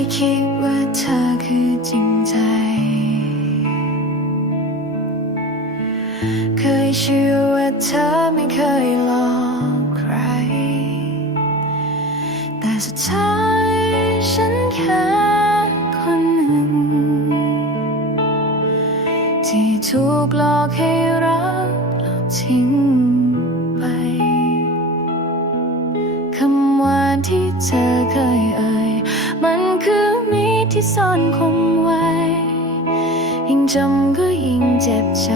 ยคิดว่าเธอคือจริงใจ เคยเชื่อว่าเธอไม่เคยหลอกใคร แต่สุดท้ายฉันแค่คนหนึ่ง ที่ถูกหลอกให้รักแล้วทิ้งไป คำว่าที่เธอเคยเอ่ย ที่ซ่อนคมไว้ ยิ่งจำก็ยิ่งเจ็บใจ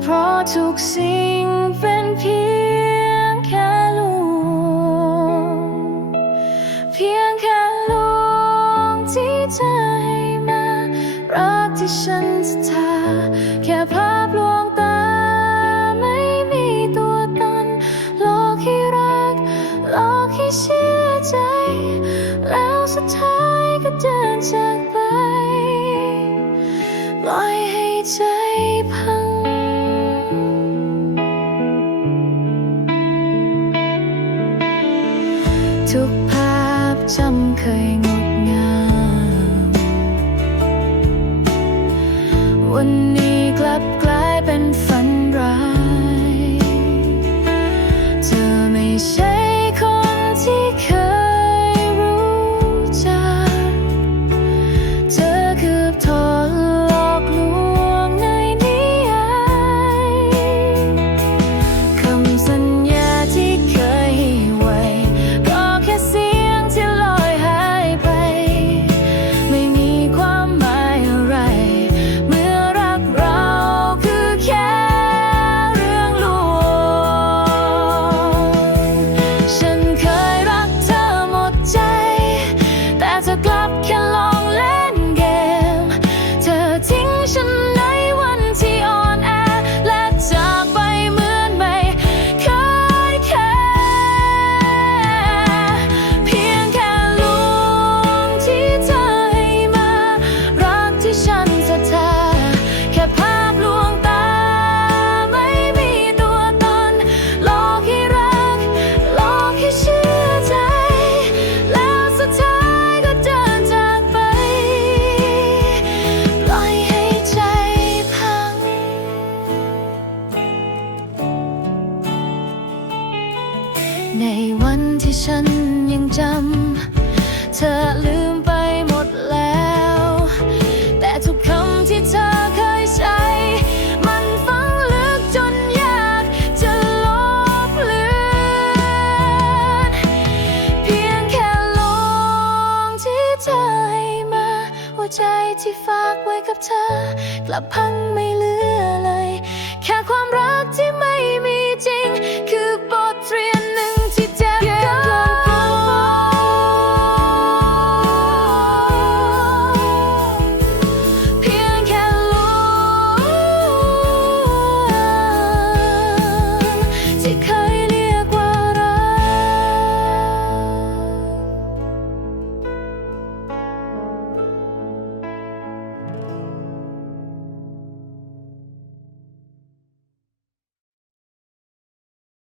เพราะทุกสิ่งเป็นเพียงแค่ลวงเพียงแค่ลวงที่เธอให้มา รักที่ฉันศรัทธาแค่ภาพลวงตาไม่มีตัวตนหลอกให้รักหลอกให้เชื่อใจ แล้วสุดท้าย เดินจากไปปล่อยให้ใจพัง ทุกภาพจำเคยงดงาม วันนี้ ในวันที่ฉันยังจำ เธอลืมไปหมดแล้ว แต่ทุกคำที่เธอเคยใช้ มันฝังลึกจนยากจะลบเลือนเพียงแค่ลงที่เธอให้มา หัวใจที่ฝากไว้กับเธอ กลับพังไม่เหลือเลย แค่ความ